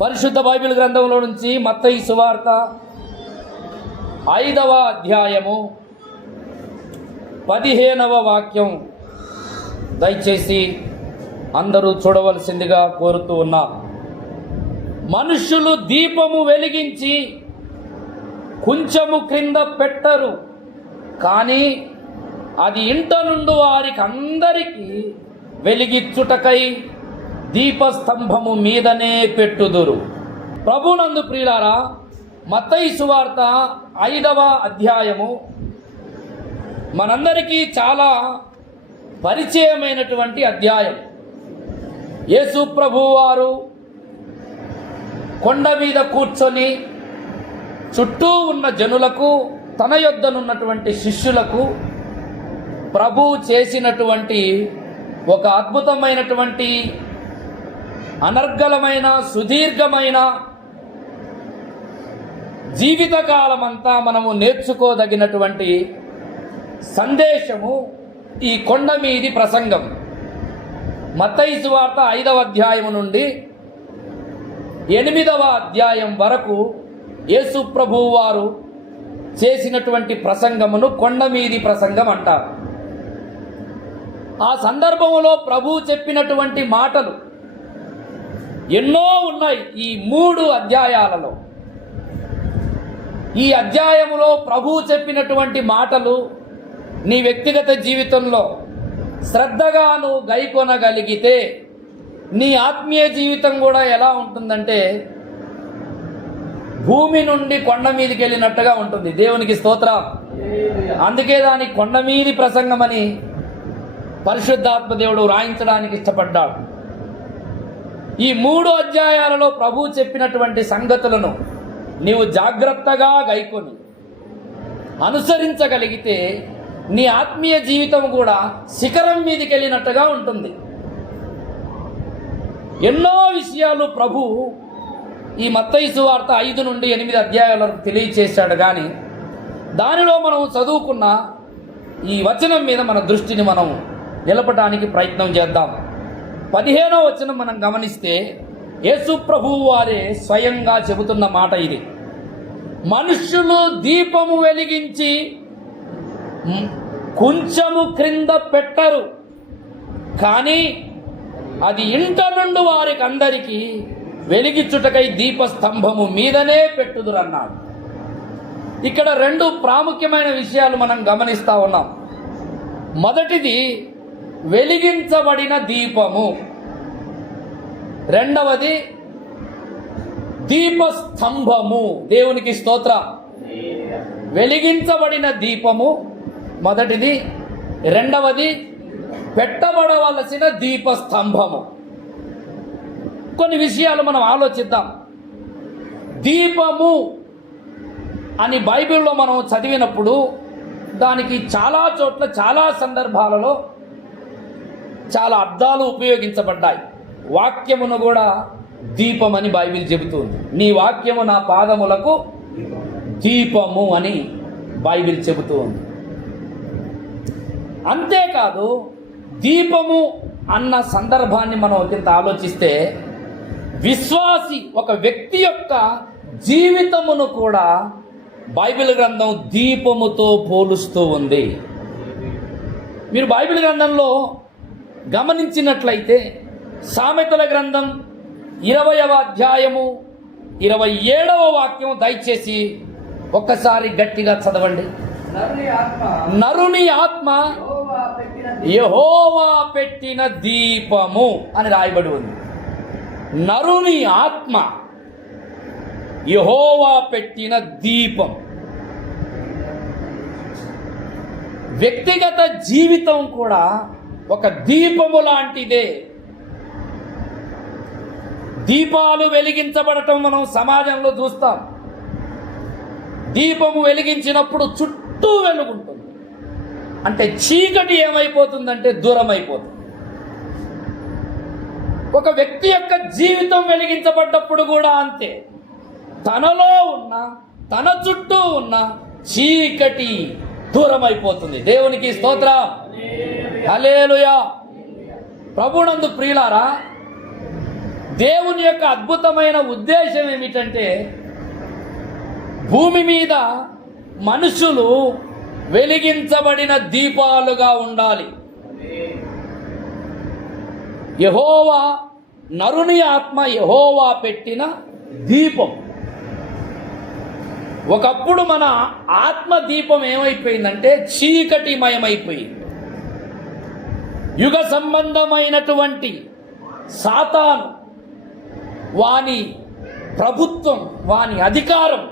పరిశుద్ధ బైబిల్ గ్రంథంలో నుంచి మత్తయి సువార్త 5వ అధ్యాయము 15వ వాక్యం దయచేసి అందరూ చూడవలసిందిగా కోరుతూ ఉన్నా. మనుషులు దీపము వెలిగించి కొంచెము క్రింద పెట్టరు, కానీ అది ఇంట నుండి వారికి అందరికీ వెలిగిచ్చుటకై దీపస్తంభము మీదనే పెట్టుదురు. ప్రభునందు ప్రియులారా, మత్తయి సువార్త 5వ అధ్యాయము మనందరికీ చాలా పరిచయమైనటువంటి అధ్యాయం. యేసు ప్రభువు వారు కొండ మీద కూర్చొని చుట్టూ ఉన్న జనులకు, తన యొద్దనున్నటువంటి శిష్యులకు ప్రభువు చేసినటువంటి ఒక అద్భుతమైనటువంటి అనర్గళమైన సుదీర్ఘమైన జీవితకాలమంతా మనము నేర్చుకోదగినటువంటి సందేశము ఈ కొండ మీది ప్రసంగం. మత్తయి సువార్త 5వ అధ్యాయం నుండి 8వ అధ్యాయం వరకు యేసు ప్రభువు వారు చేసినటువంటి ప్రసంగమును కొండ మీది ప్రసంగం అంటారు. ఆ సందర్భంలో ప్రభువు చెప్పినటువంటి మాటలు ఎన్నో ఉన్నాయి ఈ 3 అధ్యాయాలలో. ఈ అధ్యాయములో ప్రభువు చెప్పినటువంటి మాటలు నీ వ్యక్తిగత జీవితంలో శ్రద్ధగా నువ్వు గైకొనగలిగితే నీ ఆత్మీయ జీవితం కూడా ఎలా ఉంటుందంటే భూమి నుండి కొండ మీదకి వెళ్ళినట్టుగా ఉంటుంది. దేవునికి స్తోత్రం. అందుకే దాని కొండ మీది ప్రసంగమని పరిశుద్ధాత్మ దేవుడు రాయించడానికి ఇష్టపడ్డాడు. ఈ 3 అధ్యాయాలలో ప్రభువు చెప్పినటువంటి సంగతులను నీవు జాగ్రత్తగా గైకొని అనుసరించగలిగితే నీ ఆత్మీయ జీవితం కూడా శిఖరం మీదకి వెళ్ళినట్టుగా ఉంటుంది. ఎన్నో విషయాలు ప్రభు ఈ మత్తయి సువార్త 5 నుండి 8 అధ్యాయాలకు తెలియచేశాడు. కానీ దానిలో మనం చదువుకున్న ఈ వచనం మీద మన దృష్టిని మనం నిలపడానికి ప్రయత్నం చేద్దాం. 15వ వచనం మనం గమనిస్తే యేసు ప్రభువు వారే స్వయంగా చెబుతున్న మాట ఇది. మనుష్యులు దీపము వెలిగించి కొంచెము క్రింద పెట్టరు, కానీ అది ఇంట నుండి వారికి అందరికీ వెలిగించుటకై దీపస్తంభము మీదనే పెట్టుదురన్నాడు. ఇక్కడ 2 ప్రాముఖ్యమైన విషయాలు మనం గమనిస్తూ ఉన్నాం. మొదటిది వెలిగించబడిన దీపము, రెండవది దీపస్తంభము. దేవునికి స్తోత్రం. వెలిగించబడిన దీపము మొదటిది, రెండవది పెట్టబడవలసిన దీపస్తంభము. కొన్ని విషయాలు మనం ఆలోచిద్దాం. దీపము అని బైబిల్లో మనం చదివినప్పుడు దానికి చాలా చోట్ల చాలా సందర్భాలలో చాలా అర్థాలు ఉపయోగించబడ్డాయి. వాక్యమును కూడా దీపమని బైబిల్ చెబుతుంది. నీ వాక్యము నా పాదములకు దీపము అని బైబిల్ చెబుతూ ఉంది. అంతేకాదు, దీపము అన్న సందర్భాన్ని మనం ఒకంత ఆలోచిస్తే విశ్వాసి ఒక వ్యక్తి యొక్క జీవితమును కూడా బైబిల్ గ్రంథం దీపముతో పోలుస్తూ ఉంది. మీరు బైబిల్ గ్రంథంలో గమనించినట్లయితే సామెతల గ్రంథం 20వ అధ్యాయము 27వ వాక్యం దయచేసి ఒక్కసారి గట్టిగా చదవండి. నరుని ఆత్మ యెహోవా పెట్టిన దీపము అని రాయబడి ఉంది. నరుని ఆత్మ యెహోవా పెట్టిన దీపం. వ్యక్తిగత జీవితం కూడా ఒక దీపము లాంటిదే. దీపాలు వెలిగించబడటం మనం సమాజంలో చూస్తాం. దీపము వెలిగించినప్పుడు చుట్టూ వెలుగుంటుంది. అంటే చీకటి ఏమైపోతుందంటే దూరం అయిపోతుంది. ఒక వ్యక్తి యొక్క జీవితం వెలిగించబడ్డప్పుడు కూడా అంతే. తనలో ఉన్న, తన చుట్టూ ఉన్న చీకటి దూరం అయిపోతుంది. దేవునికి స్తోత్రం. హల్లెలూయా. ప్రభునందు ప్రియులారా, దేవుని యొక్క అద్భుతమైన ఉద్దేశం ఏమిటంటే భూమి మీద మనుషులు వెలిగించబడిన దీపాలుగా ఉండాలి. యెహోవా నరుని ఆత్మ యెహోవా పెట్టిన దీపం. ఒకప్పుడు మన ఆత్మ దీపం ఏమైపోయిందంటే చీకటిమయమైపోయింది. యుగ సంబంధమైనటువంటి సాతాను, వాని ప్రభుత్వం, వాని అధికారం,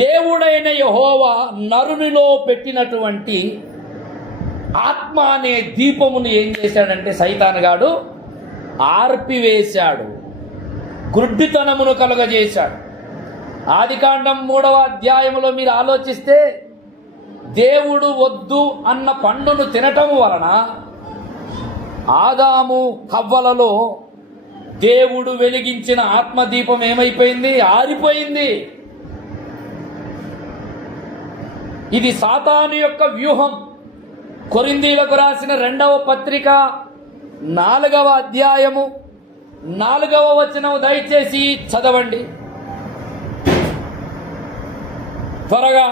దేవుడైన యెహోవా నరునిలో పెట్టినటువంటి ఆత్మ అనే దీపమును ఏం చేశాడంటే సైతానుగాడు ఆర్పివేశాడు, గుడ్డితనమును కలుగజేశాడు. ఆదికాండం 3వ అధ్యాయములో మీరు ఆలోచిస్తే దేవుడు వద్దు అన్న పండును తినటం వలన ఆదాము హవ్వలలో దేవుడు వెలిగించిన ఆత్మదీపం ఏమైపోయింది? ఆరిపోయింది. ఇది సాతాను యొక్క వ్యూహం. కొరింథీయులకు రాసిన 2వ పత్రిక 4వ అధ్యాయము 4వ వచనం దయచేసి చదవండి త్వరగా.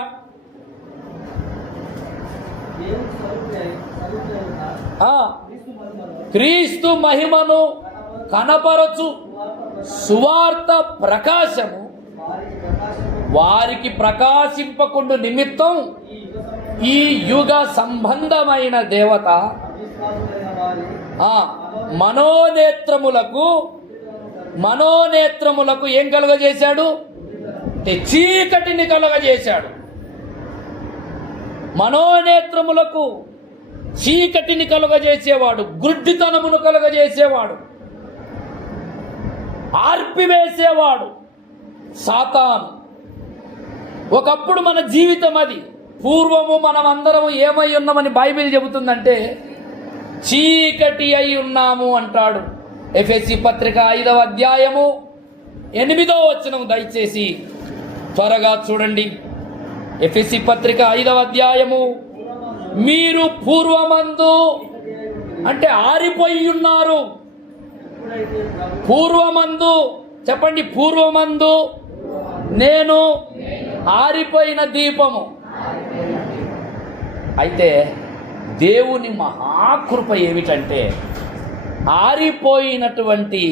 క్రీస్తు మహిమను కనపరచు సువార్త ప్రకాశము వారికి ప్రకాశింపకుండు నిమిత్తం ఈ యుగ సంబంధమైన దేవత మనోనేత్రములకు ఏం కలుగజేశాడు? చీకటిని కలుగజేశాడు. మనోనేత్రములకు చీకటిని కలుగజేసేవాడు, గుడ్డితనమును కలుగజేసేవాడు, ఆర్పివేసేవాడు సాతాను. ఒకప్పుడు మన జీవితం అది. పూర్వము మనం అందరము ఏమై ఉన్నామని బైబిల్ చెబుతుందంటే చీకటి అయి ఉన్నాము అంటాడు. ఎఫెసీ పత్రిక 5వ అధ్యాయము 8వ వచనం దయచేసి త్వరగా చూడండి. ఎఫెసీ పత్రిక 5వ అధ్యాయము, మీరు పూర్వమందు అంటే ఆరిపోయి ఉన్నారు. పూర్వమందు చెప్పండి, పూర్వమందు నేను ఆరిపోయిన దీపము. అయితే దేవుని మహాకృప ఏమిటంటే ఆరిపోయినటువంటి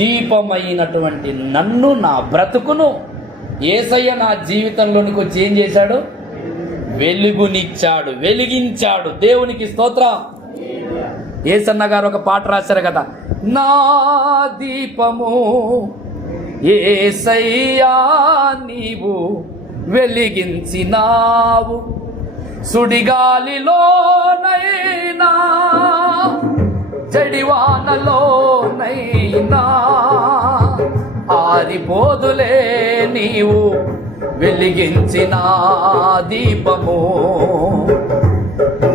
దీపమైనటువంటి నన్ను, నా బ్రతుకును యేసయ్య నా జీవితంలోనికి వచ్చి ఏం చేశాడు? వెలుగునిచ్చాడు, వెలిగించాడు. దేవునికి స్తోత్రం. యేసన్న గారు ఒక పాట రాశారు కదా, నా దీపము యేసయ్యా నీవు వెలిగించినావు, సుడిగాలిలోనైనా జడివానలోనైనా ఆరిపోదులే నీవు వెలిగించిన దీపము.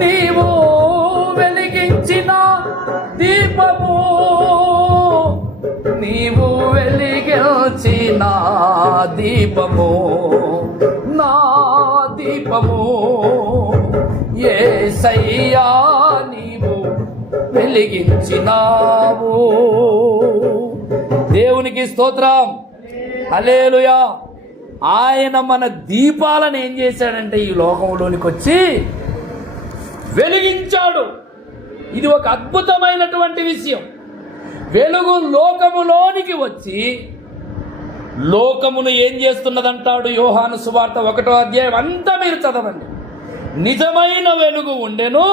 నీవు వెలిగించిన దీపము, నీవు వెలిగించిన దీపము, నా దీపము యేసయ్యా నీవు వెలిగించినావు. దేవునికి స్తోత్రం, హల్లెలూయా. ఆయన మన దీపాలను ఏం చేశాడంటే ఈ లోకంలోనికి వచ్చి వెలిగించాడు. ఇది ఒక అద్భుతమైనటువంటి విషయం. వెలుగు లోకములోనికి వచ్చి లోకమును ఏం చేస్తున్నదంటాడు యోహాను సువార్త 1వ అధ్యాయం అంతా మీరు చదవండి. నిజమైన వెలుగు ఉండెను,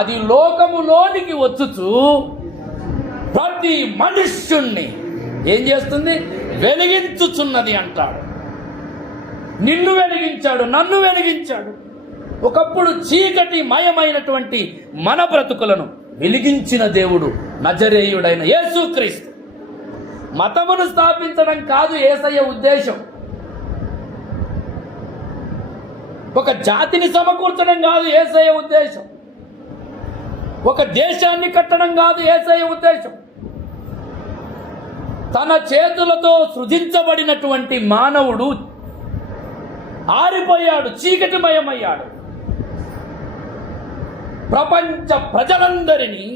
అది లోకములోనికి వచ్చుచు ప్రతి మనుష్యుణ్ణి ఏం చేస్తుంది? వెలిగించుచున్నది అంటాడు. నిన్ను వెలిగించాడు, నన్ను వెలిగించాడు. ఒకప్పుడు చీకటి మయమైనటువంటి మన బ్రతుకులను వెలిగించిన దేవుడు నజరేయుడైన యేసుక్రీస్తు. మతమును స్థాపించడం కాదు యేసయ్య ఉద్దేశం, ఒక జాతిని సమకూర్చడం కాదు యేసయ్య ఉద్దేశం, ఒక దేశాన్ని కట్టడం కాదు యేసయ్య ఉద్దేశం. తన చేతులతో సృజించబడినటువంటి మానవుడు ఆరిపోయాడు, చీకటిమయమయ్యాడు. ప్రపంచ ప్రజలందరినీ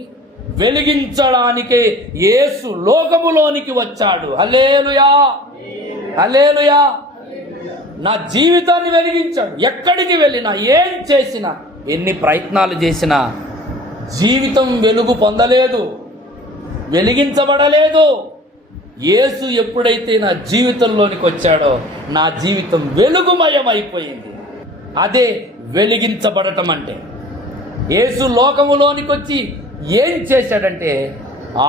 వెలిగించడానికే యేసు లోకములోనికి వచ్చాడు. హల్లెలూయా, హల్లెలూయా. నా జీవితాన్ని వెలిగించాడు. ఎక్కడికి వెళ్ళినా, ఏం చేసినా, ఎన్ని ప్రయత్నాలు చేసినా జీవితం వెలుగు పొందలేదు, వెలిగించబడలేదు. యేసు ఎప్పుడైతే నా జీవితంలోనికి వచ్చాడో నా జీవితం వెలుగుమయమైపోయింది. అదే వెలిగించబడటం అంటే. యేసు లోకములోనికి వచ్చి ఏం చేశాడంటే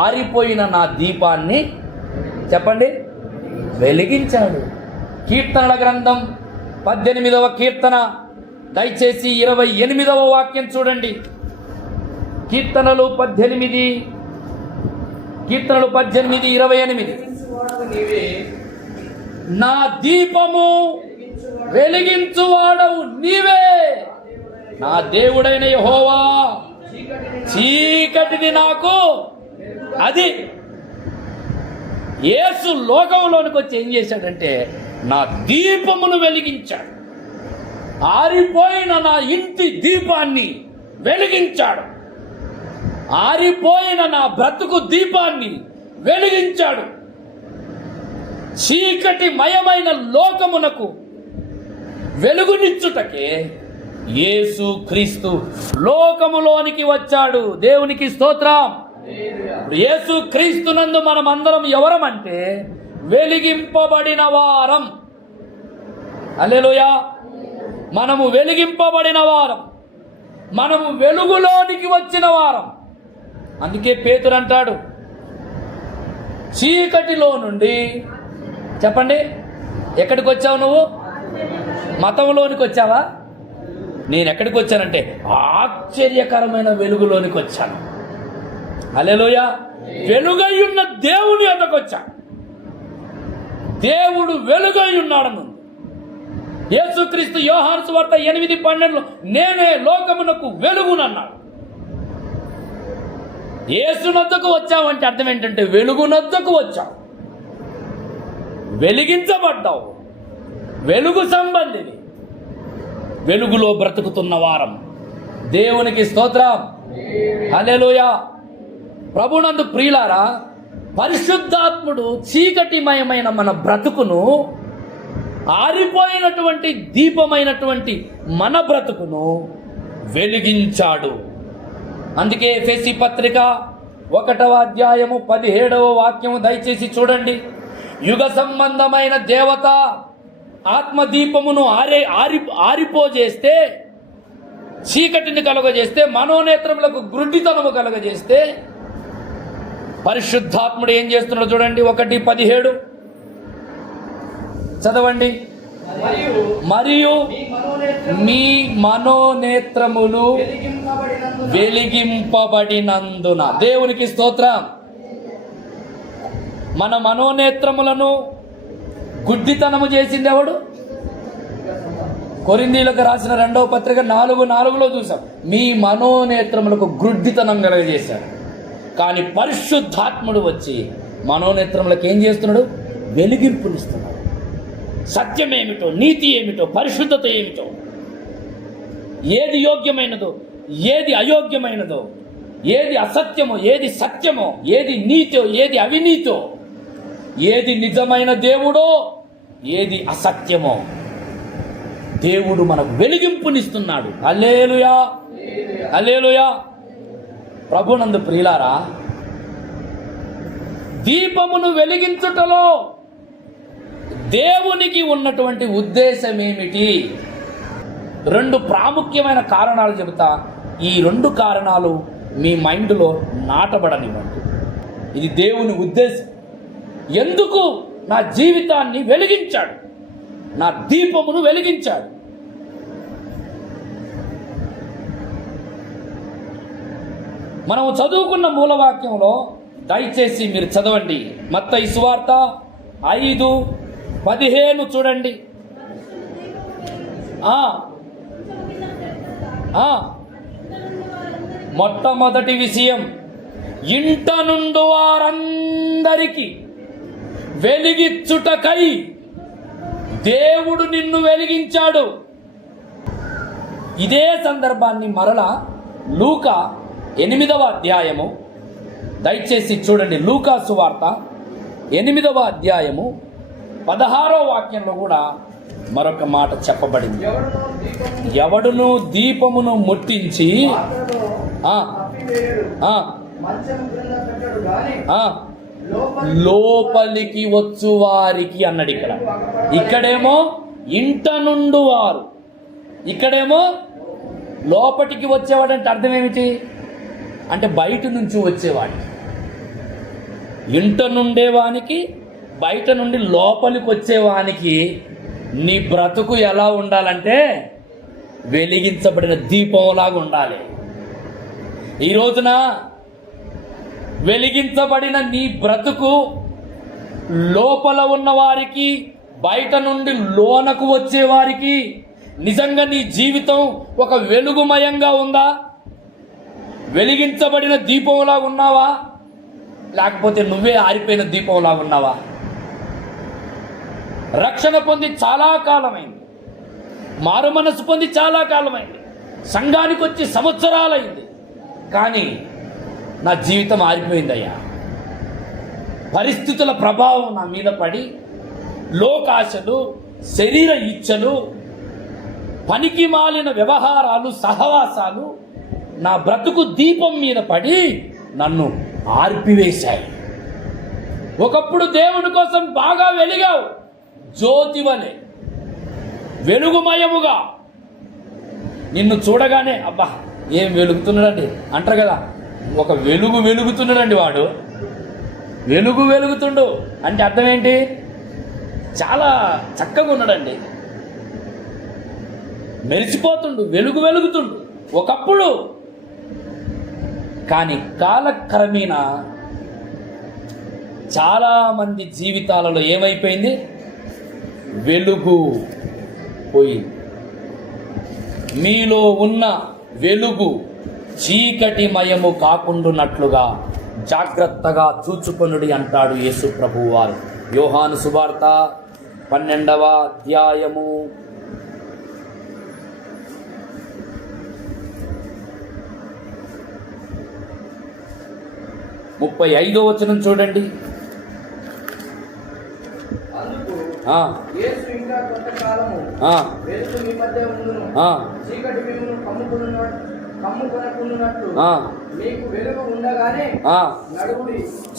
ఆరిపోయిన నా దీపాన్ని చెప్పండి వెలిగించాడు. కీర్తనల గ్రంథం 18వ కీర్తన దయచేసి 28వ వాక్యం చూడండి. కీర్తనలు 18:28. నా దీపము వెలిగించువాడవు నీవే, నా దేవుడైన యెహోవా. చీకటిని నాకు అది యేసు లోకంలోనికి వచ్చి ఏం చేశాడంటే నా దీపమును వెలిగించాడు. ఆరిపోయిన నా ఇంటి దీపాన్ని వెలిగించాడు. ఆరిపోయిన నా బ్రతుకు దీపాన్ని వెలిగించాడు. చీకటి మయమైన లోకమునకు వెలుగునిచ్చుటకే యేసు క్రీస్తు లోకములోనికి వచ్చాడు. దేవునికి స్తోత్రం. యేసు క్రీస్తునందు మనం అందరం ఎవరమంటే వెలిగింపబడిన వారం. హల్లెలూయా. మనము వెలిగింపబడిన వారం, మనము వెలుగులోనికి వచ్చిన వారం. అందుకే పేతురు అంటాడు, చీకటిలో నుండి చెప్పండి ఎక్కడికి వచ్చావు నువ్వు? మతంలోనికి వచ్చావా? నేను ఎక్కడికి వచ్చానంటే ఆశ్చర్యకరమైన వెలుగులోనికి వచ్చాను. హల్లెలూయా. వెలుగై ఉన్న దేవుని వద్దకు వచ్చా. దేవుడు వెలుగై ఉన్నాడను. యేసుక్రీస్తు యోహాను సువార్త 8:12 నేనే లోకమునకు వెలుగునన్నాడు. యేసునొద్దకు వచ్చావంటే అర్థం ఏంటంటే వెలుగునొద్దకు వచ్చావు, వెలిగించబడ్డావు, వెలుగు సంబంధిని, వెలుగులో బ్రతుకుతున్న వారం. దేవునికి స్తోత్రం. హల్లెలూయా. ప్రభునందు ప్రియులారా, పరిశుద్ధాత్ముడు చీకటిమయమైన మన బ్రతుకును, ఆరిపోయినటువంటి దీపమైనటువంటి మన బ్రతుకును వెలిగించాడు. అందుకే ఎఫెసీ పత్రిక 1వ అధ్యాయము 17వ వాక్యము దయచేసి చూడండి. యుగ సంబంధమైన దేవత ఆత్మదీపమును ఆరిపోజేస్తే, చీకటిని కలుగజేస్తే, మనోనేత్రములకు గ్రుడ్డితనము కలుగజేస్తే, పరిశుద్ధాత్ముడు ఏం చేస్తున్నాడు చూడండి. 1:17 చదవండి. మరియు మీ మనోనేత్రములు వెలిగింపబడినందున. దేవునికి స్తోత్రం. మన మనోనేత్రములను గుడ్డితనము చేసింది ఎవడు? కొరింథీయులకు రాసిన 2వ పత్రిక 4:4 చూసాం. మీ మనోనేత్రములకు గుడ్డితనం కలగజేశాడు. కానీ పరిశుద్ధాత్ముడు వచ్చి మనోనేత్రములకు ఏం చేస్తున్నాడు? వెలిగింపునిస్తున్నాడు. సత్యం ఏమిటో, నీతి ఏమిటో, పరిశుద్ధత ఏమిటో, ఏది యోగ్యమైనదో, ఏది అయోగ్యమైనదో, ఏది అసత్యమో, ఏది సత్యమో, ఏది నీతో, ఏది అవినీతో, ఏది నిజమైన దేవుడో, ఏది అసత్యమో దేవుడు మనకు వెలిగింపునిస్తున్నాడు. హల్లెలూయా, హల్లెలూయా. ప్రభునందు ప్రియులారా, దీపమును వెలిగించుటలో దేవునికి ఉన్నటువంటి ఉద్దేశం ఏమిటి? 2 ప్రాముఖ్యమైన కారణాలు చెబుతా. ఈ 2 కారణాలు మీ మైండ్లో నాటబడనివ్వండి. ఇది దేవుని ఉద్దేశం. ఎందుకు నా జీవితాన్ని వెలిగించాడు, నా దీపమును వెలిగించాడు. మనము చదువుకున్న మూలవాక్యంలో దయచేసి మీరు చదవండి. మత్తయి సువార్త 5:15 చూడండి. మొట్టమొదటి విషయం, ఇంట నుండి వారందరికీ వెలిగించుటకై దేవుడు నిన్ను వెలిగించాడు. ఇదే సందర్భాన్ని మరలా లూకా 8వ అధ్యాయము దయచేసి చూడండి, లూకా సువార్త 8వ అధ్యాయము 16వ వాక్యంలో కూడా మరొక మాట చెప్పబడింది. ఎవడును దీపమును ముట్టించి లోపలికి వచ్చు వారికి అన్నాడు. ఇక్కడేమో ఇంట నుండి వారు, ఇక్కడేమో లోపటికి వచ్చేవాడు. అంటే అర్థం ఏమిటి అంటే బయట నుంచి వచ్చేవాడికి. ఇంట నుండేవానికి, బయట నుండి లోపలికి వచ్చేవానికి నీ బ్రతుకు ఎలా ఉండాలంటే వెలిగించబడిన దీపంలాగా ఉండాలి. ఈ రోజున వెలిగించబడిన నీ బ్రతుకు లోపల ఉన్న వారికి, బయట నుండి లోనకు వచ్చేవారికి నిజంగా నీ జీవితం ఒక వెలుగుమయంగా ఉందా? వెలిగించబడిన దీపంలాగా ఉన్నావా? లేకపోతే నువ్వే ఆరిపోయిన దీపంలాగా ఉన్నావా? రక్షణ పొంది చాలా కాలమైంది, మారు మనసు పొంది చాలా కాలమైంది, సంఘానికి వచ్చి సంవత్సరాలైంది, కానీ నా జీవితం ఆరిపోయిందయ్యా. పరిస్థితుల ప్రభావం నా మీద పడి లోకాశలు, శరీర ఇచ్ఛలు, పనికి మాలిన వ్యవహారాలు, సహవాసాలు నా బ్రతుకు దీపం మీద పడి నన్ను ఆర్పివేశాయి. ఒకప్పుడు దేవుని కోసం బాగా వెలిగావు, జ్యోతి వలె వెలుగుమయముగా. నిన్ను చూడగానే అబ్బా ఏం వెలుగుతున్నాడండి అంటారు కదా. ఒక వెలుగుతున్నాడండి వాడు, వెలుగుతుండు అంటే అర్థం ఏంటి? చాలా చక్కగా ఉన్నాడండి, మెరిసిపోతుండు, వెలుగుతుండు ఒకప్పుడు. కానీ కాలక్రమేణా చాలామంది జీవితాలలో ఏమైపోయింది? వెలుగు పోయింది. మీలో ఉన్న వెలుగు చీకటిమయము కాకుండానట్లుగా జాగ్రత్తగా చూచుకొనుడి అంటాడు యేసు ప్రభువు వారు. యోహాను సువార్త 12వ అధ్యాయము 35వ వచనం చూడండి.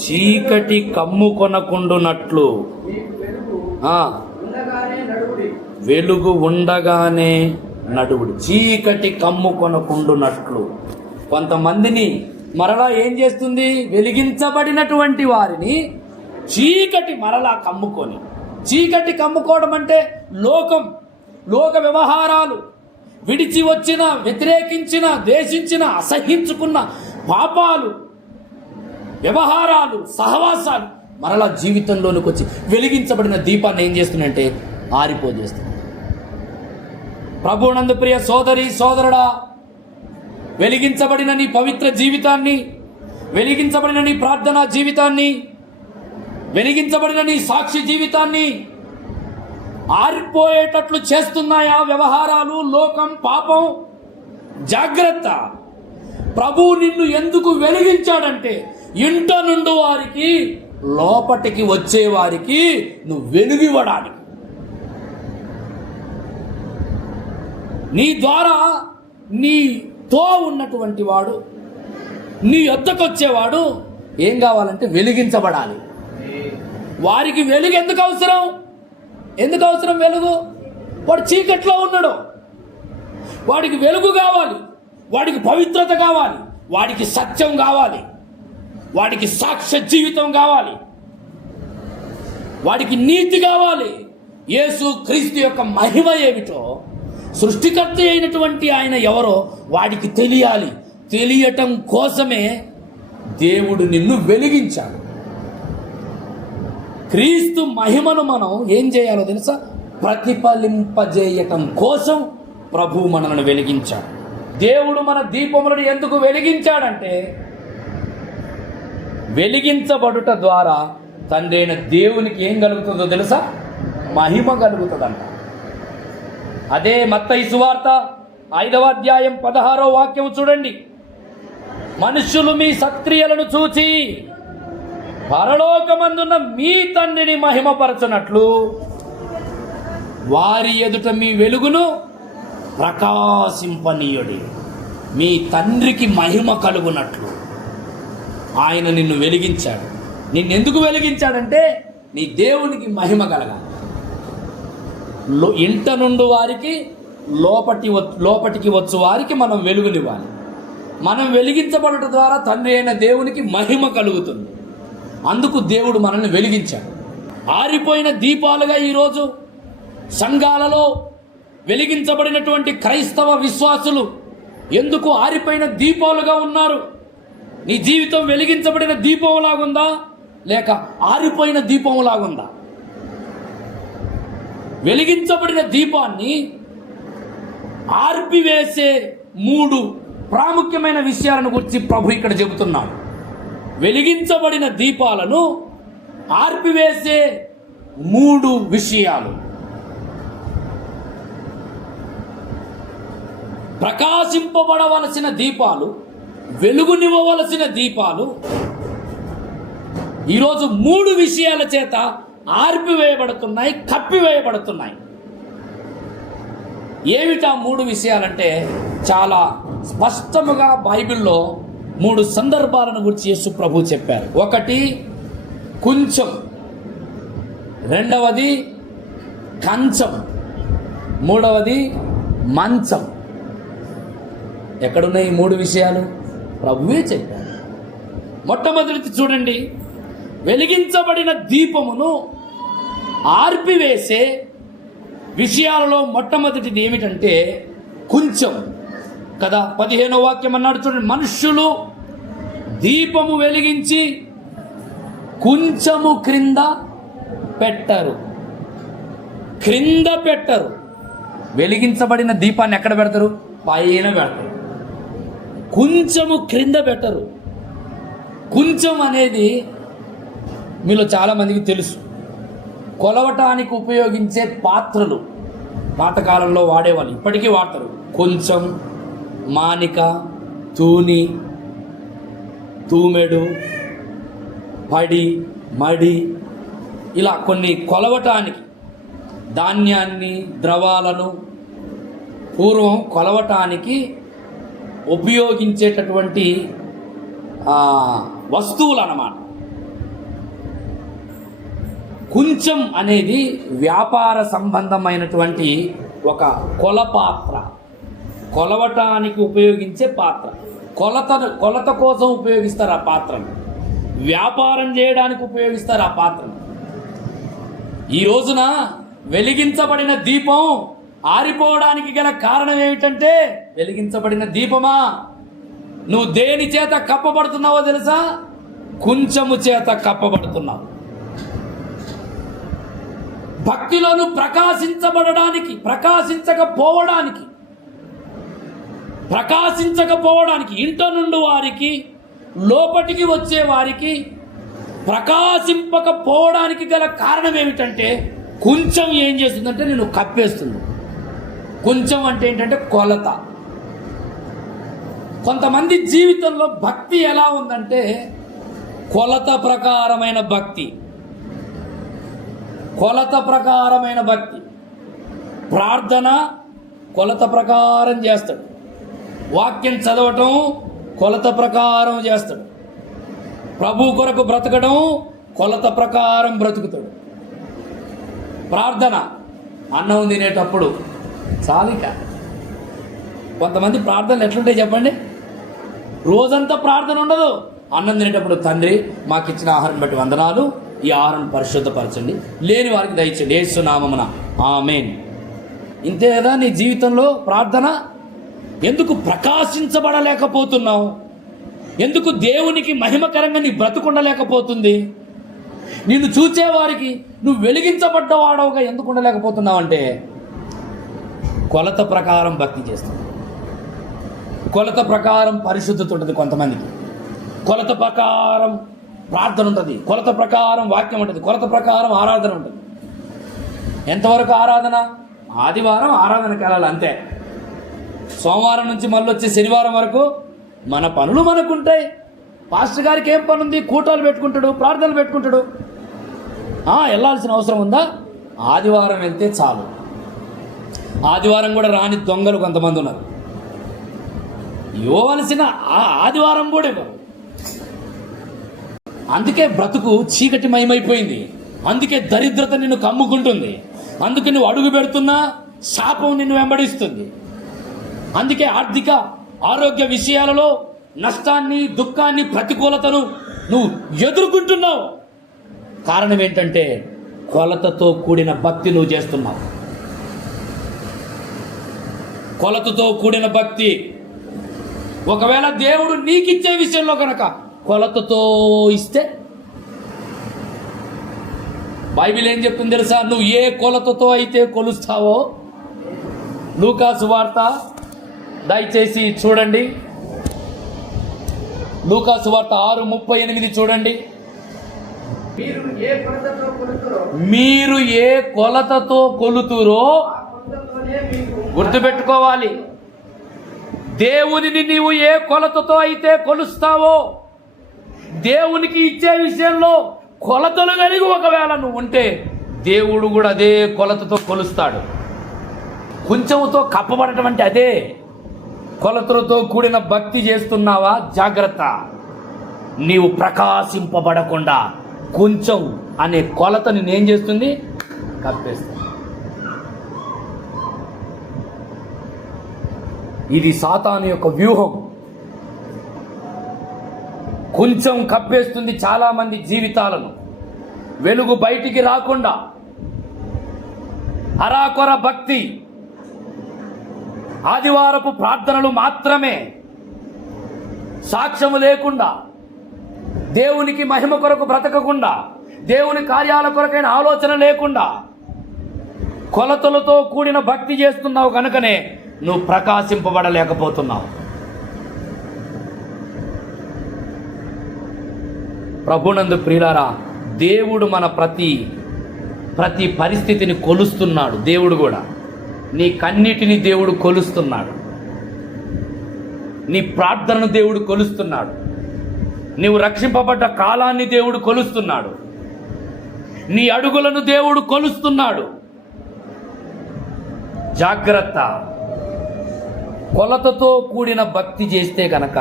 చీకటి కమ్ముకొనకుండునట్లు వెలుగు ఉండగానే నడువుడు. చీకటి కమ్ముకొనకుండునట్లు. కొంతమందిని మరలా ఏం చేస్తుంది? వెలిగించబడినటువంటి వారిని చీకటి మరలా కమ్ముకొని. చీకటి కమ్ముకోవడం అంటే లోక వ్యవహారాలు, విడిచి వచ్చిన, వ్యతిరేకించిన, ద్వేషించిన, అసహించుకున్న పాపాలు, వ్యవహారాలు, సహవాసాలు మరలా జీవితంలోనికి వచ్చి వెలిగించబడిన దీపాన్ని ఏం చేస్తుందంటే ఆరిపోజేస్తుంది. ప్రభువునందు ప్రియ సోదరి సోదరుడా, వెలిగించబడిన నీ పవిత్ర జీవితాన్ని, వెలిగించబడిన నీ ప్రార్థనా జీవితాన్ని, వెలిగించబడిన నీ సాక్షి జీవితాన్ని ఆరిపోయేటట్లు చేస్తున్నాయా వ్యవహారాలు, లోకం, పాపం? జాగ్రత్త. ప్రభువు నిన్ను ఎందుకు వెలిగించాడంటే ఇంట నుండి వారికి, లోపటికి వచ్చేవారికి నువ్వు వెలుగివ్వడానికి. నీ ద్వారా నీతో ఉన్నటువంటి వాడు, నీ యొద్దకు వచ్చేవాడు ఏం కావాలంటే వెలిగించబడాలి. వారికి వెలుగు ఎందుకు అవసరం? వెలుగు? వాడు చీకట్లో ఉన్నాడు, వాడికి వెలుగు కావాలి, వాడికి పవిత్రత కావాలి, వాడికి సత్యం కావాలి, వాడికి సాక్ష్య జీవితం కావాలి, వాడికి నీతి కావాలి. యేసు క్రీస్తు యొక్క మహిమ ఏమిటో, సృష్టికర్త అయినటువంటి ఆయన ఎవరో వాడికి తెలియాలి. తెలియటం కోసమే దేవుడు నిన్ను వెలిగించాడు. క్రీస్తు మహిమను మనం ఏం చేయాలో తెలుసా? ప్రతిఫలింపజేయటం కోసం ప్రభువు మనల్ని వెలిగించాడు. దేవుడు మన దీపములను ఎందుకు వెలిగించాడంటే వెలిగించబడుట ద్వారా తండ్రి అయిన దేవునికి ఏం కలుగుతుందో తెలుసా? మహిమ కలుగుతుందంట. అదే మత్తయి సువార్త 5వ అధ్యాయం 16వ వాక్యం చూడండి. మనుష్యులు మీ సత్క్రియలను చూచి పరలోకమందున్న మీ తండ్రిని మహిమపరచునట్లు వారి ఎదుట మీ వెలుగును ప్రకాశింపనీయుడి. మీ తండ్రికి మహిమ కలుగునట్లు ఆయన నిన్ను వెలిగించాడు. నిన్నెందుకు వెలిగించాడంటే నీ దేవునికి మహిమ కలగాలి. ఇంట నుండి వారికి లోపటికి వచ్చు వారికి మనం వెలుగునివ్వాలి. మనం వెలిగించబడట ద్వారా తండ్రి అయిన దేవునికి మహిమ కలుగుతుంది. అందుకు దేవుడు మనల్ని వెలిగించాడు. ఆరిపోయిన దీపాలుగా ఈరోజు సంఘాలలో వెలిగించబడినటువంటి క్రైస్తవ విశ్వాసులు ఎందుకు ఆరిపోయిన దీపాలుగా ఉన్నారు? నీ జీవితం వెలిగించబడిన దీపంలాగుందా లేక ఆరిపోయిన దీపంలాగుందా? వెలిగించబడిన దీపాన్ని ఆర్పివేసే 3 ప్రాముఖ్యమైన విషయాలను గురించి ప్రభు ఇక్కడ చెబుతున్నాడు. వెలిగించబడిన దీపాలను ఆర్పివేసే 3 విషయాలు. ప్రకాశింపబడవలసిన దీపాలు, వెలుగునివ్వవలసిన దీపాలు ఈరోజు 3 విషయాల చేత ఆర్పివేయబడుతున్నాయి, కప్పివేయబడుతున్నాయి. ఏమిటా 3 విషయాలంటే చాలా స్పష్టముగా బైబిల్లో 3 సందర్భాలను గురించి యేసు ప్రభు చెప్పారు. ఒకటి కొంచెం, రెండవది కంచం, మూడవది మంచం. ఎక్కడున్నాయి ఈ 3 విషయాలు? ప్రభువే చెప్పారు. మొట్టమొదటి చూడండి, వెలిగించబడిన దీపమును ఆర్పివేసే విషయాలలో మొట్టమొదటిది ఏమిటంటే కొంచెం కదా. 15వ వాక్యం అన్నాడు చూడండి, మనుష్యులు దీపము వెలిగించి కొంచెము క్రింద పెట్టరు. వెలిగించబడిన దీపాన్ని ఎక్కడ పెడతారు? పైన పెడతారు. కొంచెము క్రింద పెట్టరు. కొంచెం అనేది మీలో చాలామందికి తెలుసు. కొలవటానికి ఉపయోగించే పాత్రలు పాతకాలంలో వాడేవాళ్ళు, ఇప్పటికీ వాడతారు. కొంచెం, మానిక, తూని, తూమెడు, పడి, మడి, ఇలా కొన్ని కొలవటానికి ధాన్యాన్ని, ద్రవాలను పూర్వం కొలవటానికి ఉపయోగించేటటువంటి వస్తువులు అన్నమాట. కొంచెం అనేది వ్యాపార సంబంధమైనటువంటి ఒక కొలపాత్ర, కొలవటానికి ఉపయోగించే పాత్ర. కొలత కోసం ఉపయోగిస్తారు ఆ పాత్రను. వ్యాపారం చేయడానికి ఉపయోగిస్తారు ఆ పాత్రను. ఈ రోజున వెలిగించబడిన దీపం ఆరిపోవడానికి గల కారణం ఏమిటంటే, వెలిగించబడిన దీపమా, నువ్వు దేని చేత కప్పబడుతున్నావో తెలుసా? కొంచెము చేత కప్పబడుతున్నావు. భక్తిలోను ప్రకాశించబడడానికి, ప్రకాశించకపోవడానికి ఇంట నుండి వారికి, లోపటికి వచ్చే వారికి ప్రకాశింపకపోవడానికి గల కారణం ఏమిటంటే, కొంచెం ఏం చేస్తుందంటే నేను కప్పేస్తుంది. కొంచెం అంటే ఏంటంటే కొలత. కొంతమంది జీవితంలో భక్తి ఎలా ఉందంటే కొలత ప్రకారమైన భక్తి. ప్రార్థన కొలత ప్రకారం చేస్తాడు. వాక్యం చదవటం కొలత ప్రకారం చేస్తాడు. ప్రభు కొరకు బ్రతకడం కొలత ప్రకారం బ్రతుకుతాడు. ప్రార్థన అన్నం తినేటప్పుడు చాలిక. కొంతమంది ప్రార్థనలు ఎట్లుంటాయి చెప్పండి? రోజంతా ప్రార్థన ఉండదు. అన్నం తినేటప్పుడు, తండ్రి మాకు ఇచ్చిన ఆహారం బట్టి వందనాలు, ఈ ఆహారం పరిశుద్ధపరచండి, లేని వారికి దయచేయండి, యేసు నామమున ఆమేన్. ఇంతే కదా నీ జీవితంలో ప్రార్థన. ఎందుకు ప్రకాశించబడలేకపోతున్నావు? ఎందుకు దేవునికి మహిమకరంగా నీ బ్రతుకుండలేకపోతుంది? నిన్ను చూచేవారికి నువ్వు వెలిగించబడ్డవాడవుగా ఎందుకు ఉండలేకపోతున్నావు అంటే, కొలత ప్రకారం భక్తి చేస్తుంది, కొలత ప్రకారం పరిశుద్ధత ఉంటుంది కొంతమందికి, కొలత ప్రకారం ప్రార్థన ఉంటుంది, కొలత ప్రకారం వాక్యం ఉంటుంది, కొలత ప్రకారం ఆరాధన ఉంటుంది. ఎంతవరకు ఆరాధన? ఆదివారం ఆరాధనకి వెళ్ళాలి అంతే. సోమవారం నుంచి మళ్ళీ వచ్చే శనివారం వరకు మన పనులు మనకుంటాయి. పాస్టర్ గారికి ఏం పని ఉంది? కూటాలు పెట్టుకుంటాడు, ప్రార్థనలు పెట్టుకుంటాడు. వెళ్ళాల్సిన అవసరం ఉందా? ఆదివారం వెళ్తే చాలు. ఆదివారం కూడా రాని దొంగలు కొంతమంది ఉన్నారు. ఇవ్వవలసిన ఆదివారం కూడా ఇవ్వరు. అందుకే బ్రతుకు చీకటిమయమైపోయింది. అందుకే దరిద్రత నిన్ను కమ్ముకుంటుంది. అందుకే నువ్వు అడుగు పెడుతున్నా శాపం నిన్ను వెంబడిస్తుంది. అందుకే ఆర్థిక ఆరోగ్య విషయాలలో నష్టాన్ని, దుఃఖాన్ని, ప్రతికూలతను నువ్వు ఎదుర్కొంటున్నావు. కారణం ఏంటంటే కొలతతో కూడిన భక్తి నువ్వు చేస్తున్నావు. కొలతతో కూడిన భక్తి. ఒకవేళ దేవుడు నీకిచ్చే విషయంలో కనుక కొలతతో ఇస్తే, బైబిల్ ఏం చెప్తుంది తెలుసా? నువ్వు ఏ కొలతతో అయితే కొలుస్తావో, లూకా సువార్త దయచేసి చూడండి, లూకా సువార్త 6:38 చూడండి. మీరు ఏ కొలతతో కొలుతురో గుర్తుపెట్టుకోవాలి. దేవునిని నీవు ఏ కొలతతో అయితే కొలుస్తావో, దేవునికి ఇచ్చే విషయంలో కొలతలు కలిగి ఒకవేళ నువ్వు ఉంటే దేవుడు కూడా అదే కొలతతో కొలుస్తాడు. కొంచెంతో కప్పబడటం అంటే అదే. కొలతలతో కూడిన భక్తి చేస్తున్నావా? జాగ్రత్త. నీవు ప్రకాశింపబడకుండా కొంచెం అనే కొలత నేనేం చేస్తుంది? కప్పేస్తుంది. ఇది సాతాను యొక్క వ్యూహం. కొంచెం కప్పేస్తుంది చాలా మంది జీవితాలను. వెలుగు బయటికి రాకుండా అరాకొర భక్తి, ఆదివారపు ప్రార్థనలు మాత్రమే, సాక్ష్యము లేకుండా, దేవునికి మహిమ కొరకు బ్రతకకుండా, దేవుని కార్యాల కొరకైన ఆలోచన లేకుండా కొలతలతో కూడిన భక్తి చేస్తున్నావు. కనుకనే నువ్వు ప్రకాశింపబడలేకపోతున్నావు. ప్రభునందు ప్రియులారా, దేవుడు మన ప్రతి పరిస్థితిని కొలుస్తున్నాడు. దేవుడు కూడా నీ కన్నిటిని దేవుడు కొలుస్తున్నాడు. నీ ప్రార్థనను దేవుడు కొలుస్తున్నాడు. నీవు రక్షింపబడ్డ కాలాన్ని దేవుడు కొలుస్తున్నాడు. నీ అడుగులను దేవుడు కొలుస్తున్నాడు. జాగ్రత్త. కొలతతో కూడిన భక్తి చేస్తే కనుక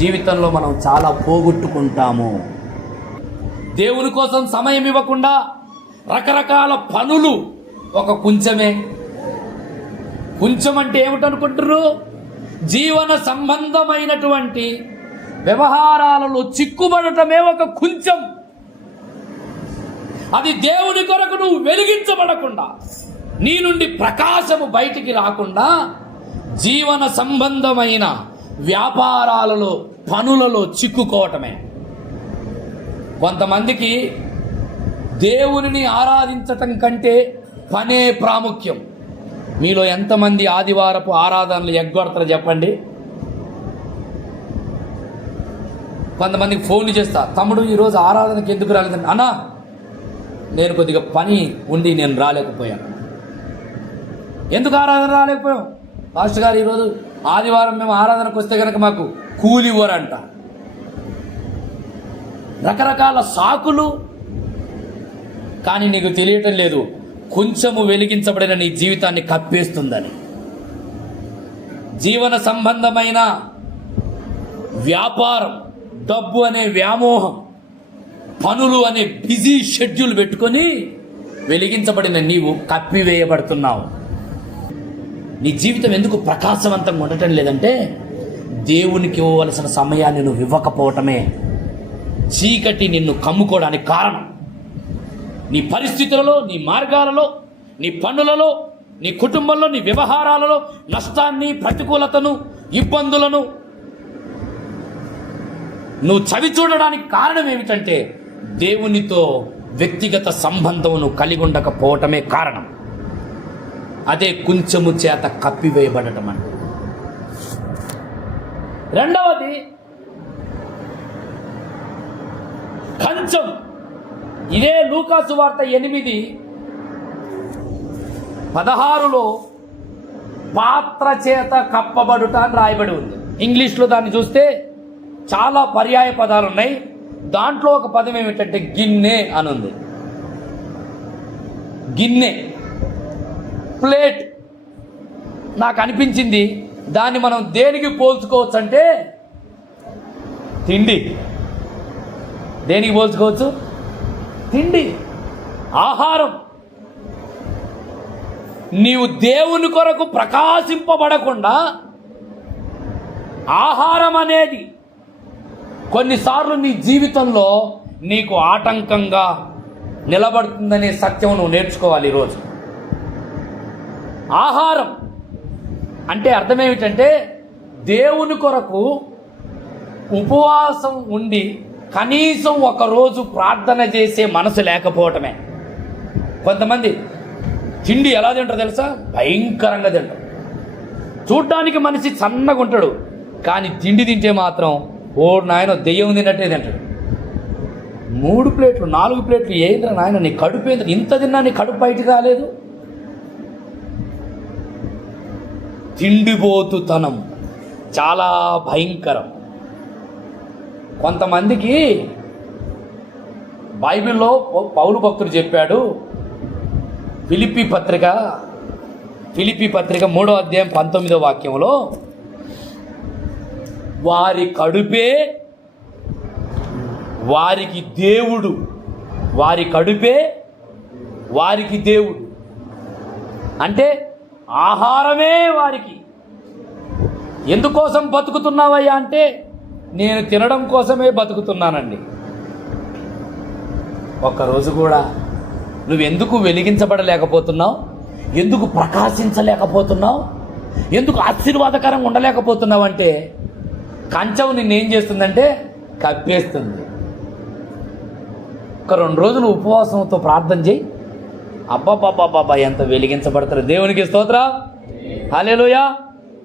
జీవితంలో మనం చాలా పోగొట్టుకుంటాము. దేవుని కోసం సమయం ఇవ్వకుండా రకరకాల పనులు. ఒక కొంచెమే. కొంచెం అంటే ఏమిటనుకుంటారు? జీవన సంబంధమైనటువంటి వ్యవహారాలలో చిక్కుబడటమే ఒక కొంచెం. అది దేవుని కొరకు నువ్వు వెలిగించబడకుండా, నీ నుండి ప్రకాశము బయటికి రాకుండా జీవన సంబంధమైన వ్యాపారాలలో, పనులలో చిక్కుకోవటమే. కొంతమందికి దేవునిని ఆరాధించటం కంటే పనే ప్రాముఖ్యం. మీలో ఎంతమంది ఆదివారపు ఆరాధనలు ఎగ్గొడతారు చెప్పండి? కొంతమందికి ఫోన్లు చేస్తా, తమ్ముడు ఈరోజు ఆరాధనకి ఎందుకు రాలేదండి? అన్నా నేను కొద్దిగా పని ఉండి నేను రాలేకపోయాను. ఎందుకు ఆరాధన రాలేకపోయాం? పాస్టర్ గారు ఈరోజు ఆదివారం మేము ఆరాధనకు వస్తే కనుక మాకు కూలి ఇవ్వరంట. రకరకాల సాకులు. కానీ నీకు తెలియటం లేదు, కొంచెము వెలిగించబడిన నీ జీవితాన్ని కప్పేస్తుందని. జీవన సంబంధమైన వ్యాపారం, డబ్బు అనే వ్యామోహం, పనులు అనే బిజీ షెడ్యూల్ పెట్టుకొని వెలిగించబడిన నీవు కప్పివేయబడుతున్నావు. నీ జీవితం ఎందుకు ప్రకాశవంతంగా ఉండటం లేదంటే దేవునికి ఇవ్వవలసిన సమయాన్ని నువ్వు ఇవ్వకపోవటమే చీకటి నిన్ను కమ్ముకోవడానికి కారణం. నీ పరిస్థితులలో, నీ మార్గాలలో, నీ పనులలో, నీ కుటుంబంలో, నీ వ్యవహారాలలో నష్టాన్ని, ప్రతికూలతను, ఇబ్బందులను నువ్వు చవి చూడడానికి కారణం ఏమిటంటే దేవునితో వ్యక్తిగత సంబంధం నువ్వు కలిగి ఉండకపోవటమే కారణం. అదే కొంచెము చేత కప్పివేయబడటం అంటే. రెండవది కంచం. ఇదే లూకా సువార్త 8:16 పాత్ర చేత కప్పబడుట అని రాయబడి ఉంది. ఇంగ్లీష్లో దాన్ని చూస్తే చాలా పర్యాయ పదాలు ఉన్నాయి. దాంట్లో ఒక పదం ఏమిటంటే గిన్నె అని ఉంది. గిన్నె, ప్లేట్. నాకు అనిపించింది దాన్ని మనం దేనికి పోల్చుకోవచ్చు అంటే తిండి. దేనికి పోల్చుకోవచ్చు? తిండి, ఆహారం. నీవు దేవుని కొరకు ప్రకాశింపబడకుండా ఆహారం అనేది కొన్నిసార్లు నీ జీవితంలో నీకు ఆటంకంగా నిలబడుతుందనే సత్యం నువ్వు నేర్చుకోవాలి ఈరోజు. ఆహారం అంటే అర్థమేమిటంటే దేవుని కొరకు ఉపవాసం ఉండి కనీసం ఒకరోజు ప్రార్థన చేసే మనసు లేకపోవటమే. కొంతమంది తిండి ఎలా తింటారు తెలుసా? భయంకరంగా తింటారు. చూడ్డానికి మనిషి సన్నగా ఉంటాడు, కానీ తిండి తింటే మాత్రం ఓ నాయన దెయ్యం తిన్నట్టే తింటాడు. 3 ప్లేట్లు 4 ప్లేట్లు ఏంద్రా నాయన, నీ కడుపు ఏంద్ర, ఇంత తిన్నా నీ కడుపు బయటికి రాలేదు. తిండిపోతుతనం చాలా భయంకరం. కొంతమందికి బైబిల్లో పౌలు భక్తుడు చెప్పాడు, ఫిలిప్పీ పత్రిక 3వ అధ్యాయం 19వ వాక్యంలో, వారి కడుపే వారికి దేవుడు, వారి కడుపే వారికి దేవుడు. అంటే ఆహారమే వారికి. ఎందుకోసం బతుకుతున్నావయ్యా అంటే నేను తినడం కోసమే బతుకుతున్నానండి. ఒక్కరోజు కూడా నువ్వెందుకు వెలిగించబడలేకపోతున్నావు? ఎందుకు ప్రకాశించలేకపోతున్నావు? ఎందుకు ఆశీర్వాదకరంగా ఉండలేకపోతున్నావు అంటే కంచం నిన్నేం చేస్తుందంటే కప్పేస్తుంది. ఒక 2 రోజులు ఉపవాసంతో ప్రార్థన చేయి. అబ్బాబ్బాబ్బాబ్బా ఎంత వెలిగించబడతారు. దేవునికి స్తోత్రం, హల్లెలూయా.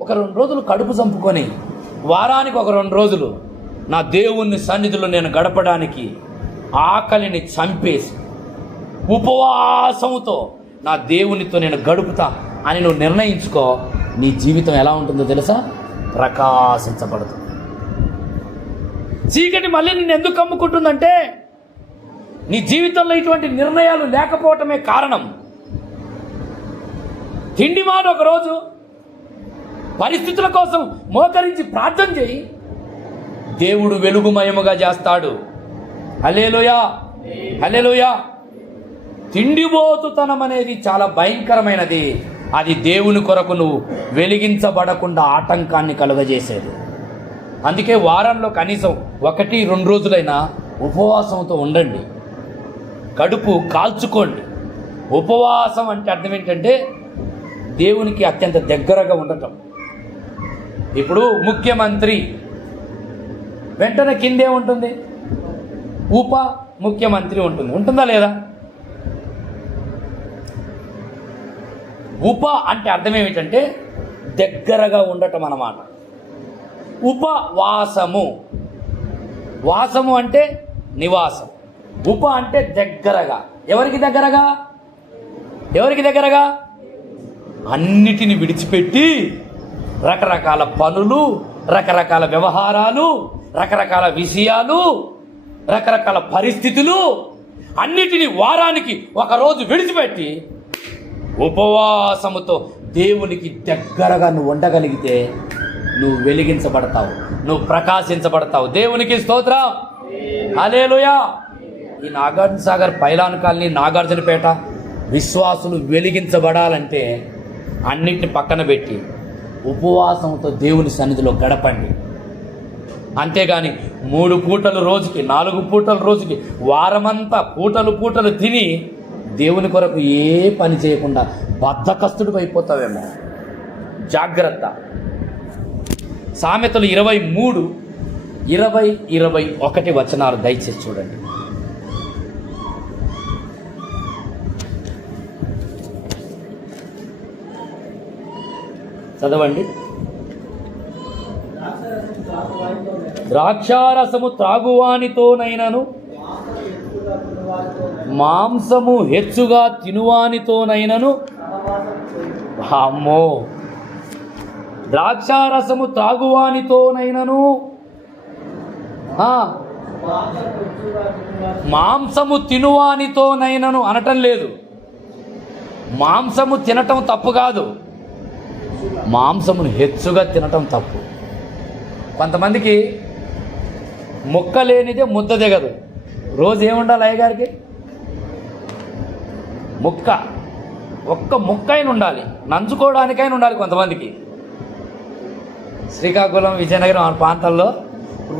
ఒక 2 రోజులు కడుపు చంపుకొని వారానికి ఒక 2 రోజులు నా దేవుని సన్నిధిలో నేను గడపడానికి ఆకలిని చంపేసి ఉపవాసంతో నా దేవునితో నేను గడుపుతా అని నువ్వు నిర్ణయించుకో. నీ జీవితం ఎలా ఉంటుందో తెలుసా? ప్రకాశించబడుతుంది. చీకటి మళ్ళీ నిన్ను ఎందుకు కమ్ముకుంటుందంటే నీ జీవితంలో ఇటువంటి నిర్ణయాలు లేకపోవటమే కారణం. తిండి మాను, ఒకరోజు పరిస్థితుల కోసం మోకరించి ప్రార్థన చేయి. దేవుడు వెలుగుమయముగా చేస్తాడు. హల్లెలూయా, హల్లెలూయా. తిండిపోతుతనం అనేది చాలా భయంకరమైనది. అది దేవుని కొరకు నువ్వు వెలిగించబడకుండా ఆటంకాన్ని కలుగజేసేది. అందుకే వారంలో కనీసం 1-2 రోజులైనా ఉపవాసంతో ఉండండి. కడుపు కాల్చుకోండి. ఉపవాసం అంటే అర్థం ఏంటంటే దేవునికి అత్యంత దగ్గరగా ఉండటం. ఇప్పుడు ముఖ్యమంత్రి వెంటనే కిందే ఉంటుంది, ఉప ముఖ్యమంత్రి ఉంటుంది. ఉంటుందా లేదా? ఉప అంటే అర్థం ఏమిటంటే దగ్గరగా ఉండటం అన్నమాట. ఉపవాసము, వాసము అంటే నివాసం, ఉప అంటే దగ్గరగా. ఎవరికి దగ్గరగా? ఎవరికి దగ్గరగా? అన్నిటిని విడిచిపెట్టి రకరకాల పనులు, రకరకాల వ్యవహారాలు, రకరకాల విషయాలు, రకరకాల పరిస్థితులు అన్నిటినీ వారానికి ఒకరోజు విడిచిపెట్టి ఉపవాసముతో దేవునికి దగ్గరగా నువ్వు ఉండగలిగితే నువ్వు వెలిగించబడతావు, నువ్వు ప్రకాశించబడతావు. దేవునికి స్తోత్రం, హల్లెలూయా. ఈ నాగార్జున సాగర్, పైలాన్ కాలనీ, నాగార్జునపేట విశ్వాసులు వెలిగించబడాలంటే అన్నిటిని పక్కన పెట్టి ఉపవాసంతో దేవుని సన్నిధిలో గడపండి. అంతేగాని 3 పూటలు రోజుకి, 4 పూటలు రోజుకి, వారమంతా పూటలు తిని దేవుని కొరకు ఏ పని చేయకుండా బద్ధకస్తుడు అయిపోతావేమో. జాగ్రత్త. సామెతలు 23, 20, 21 వచనాలు దయచేసి చూడండి. చదవండి. ద్రాక్షారసము త్రాగువానితోనైనను మాంసము హెచ్చుగా తినువానితోనైనను. అమ్మో, ద్రాక్షారసము త్రాగువానితోనైనను మాంసము తినువానితోనైనను అనటం లేదు. మాంసము తినటం తప్పు కాదు, మాంసమును హెచ్చుగా తినటం తప్పు. కొంతమందికి ముక్క లేనిదే ముద్ద దిగదు. రోజు ఏముండాలి అయ్యగారికి? ముక్క, ఒక్క ముక్క అయిన ఉండాలి, నంచుకోవడానికైనా ఉండాలి. కొంతమందికి శ్రీకాకుళం, విజయనగరం ఆ ప్రాంతాల్లో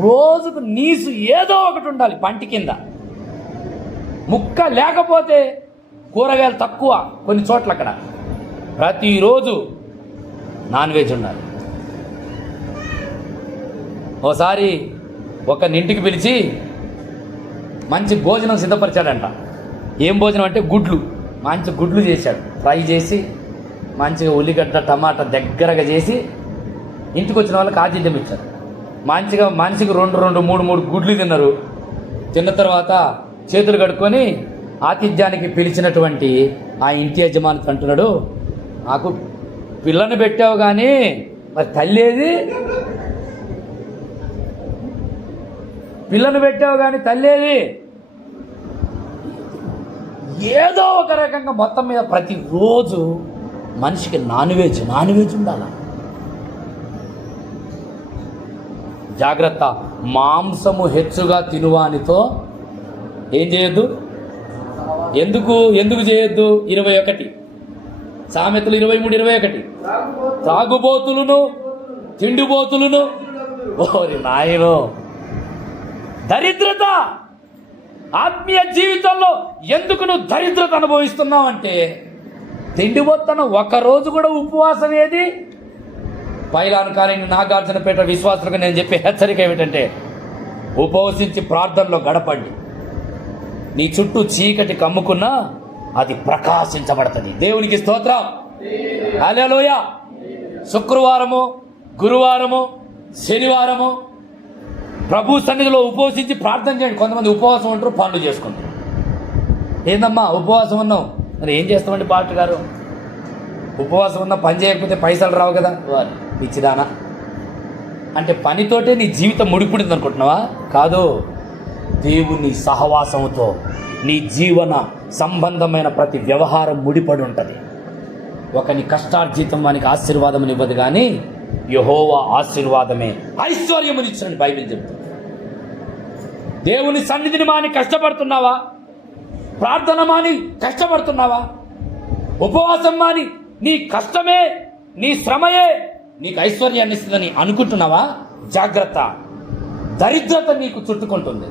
రోజుకు నీసు ఏదో ఒకటి ఉండాలి పంటి కింద. ముక్క లేకపోతే కూరగాయలు తక్కువ. కొన్ని చోట్ల అక్కడ ప్రతిరోజు నాన్ వెజ్ ఉండాలి. ఓసారి ఒకరింటికి పిలిచి మంచి భోజనం సిద్ధపరిచాడంట. ఏం భోజనం అంటే గుడ్లు, మంచి గుడ్లు చేశాడు. ఫ్రై చేసి మంచిగా ఉల్లిగడ్డ టమాటా దగ్గరగా చేసి ఇంటికి వచ్చిన వాళ్ళకి ఆతిథ్యం ఇచ్చారు. మంచిగా మనిషికి 2-3 గుడ్లు తిన్నారు. తిన్న తర్వాత చేతులు కడుక్కొని ఆతిథ్యానికి పిలిచినటువంటి ఆ ఇంటి యజమాని అంటున్నాడు, నాకు పిల్లని పెట్టావు కానీ మరి తల్లేది? పిల్లను పెట్టావు కానీ తల్లేది? ఏదో ఒక రకంగా మొత్తం మీద ప్రతిరోజు మనిషికి నాన్ వెజ్ ఉండాలి. జాగ్రత్త. మాంసము హెచ్చుగా తినువానితో ఏం చేయొద్దు. ఎందుకు చేయొద్దు? 21 సామెతలు 23:21 త్రాగుబోతులను తిండిబోతులను. ఓరి నాయనో, దరిద్రత ఆత్మీయ జీవితంలో ఎందుకు నువ్వు దరిద్రత అనుభవిస్తున్నావు అంటే తిండిబోతున్న ఒకరోజు కూడా ఉపవాసం ఏది? పైలాను కానీ నాగార్జునపేట విశ్వాసులకు నేను చెప్పే హెచ్చరిక ఏమిటంటే, ఉపవసించి ప్రార్థనలో గడపండి. నీ చుట్టూ చీకటి కమ్ముకున్నా అది ప్రకాశించబడుతుంది. దేవునికి స్తోత్రం, హల్లెలూయా. శుక్రవారము, గురువారము, శనివారము ప్రభు సన్నిధిలో ఉపవసించి ప్రార్థన చేయండి. కొంతమంది ఉపవాసం ఉంటారు, పనులు చేసుకుంటారు. ఏందమ్మా ఉపవాసం ఉన్నావు? మరి ఏం చేస్తామండి పాస్టర్ గారు? ఉపవాసం ఉన్నా పని చేయకపోతే పైసలు రావు కదా. పిచ్చిదానా అంటే పనితోటే నీ జీవితం ముడిపడింది అనుకుంటున్నావా? కాదు, దేవుని సహవాసంతో నీ జీవన సంబంధమైన ప్రతి వ్యవహారం ముడిపడి ఉంటుంది. ఒకని కష్టార్జితం వానికి ఆశీర్వాదం ఇవ్వదు, కానీ యెహోవా ఆశీర్వాదమే ఐశ్వర్యమునిచ్చని బైబిల్ చెప్తుంది. దేవుని సన్నిధిని మాని కష్టపడుతున్నావా? ప్రార్థన మాని కష్టపడుతున్నావా? ఉపవాసం మాని నీ కష్టమే, నీ శ్రమయే నీకు ఐశ్వర్యాన్ని ఇస్తుందని అనుకుంటున్నావా? జాగ్రత్త, దరిద్రత నీకు చుట్టుకుంటుంది.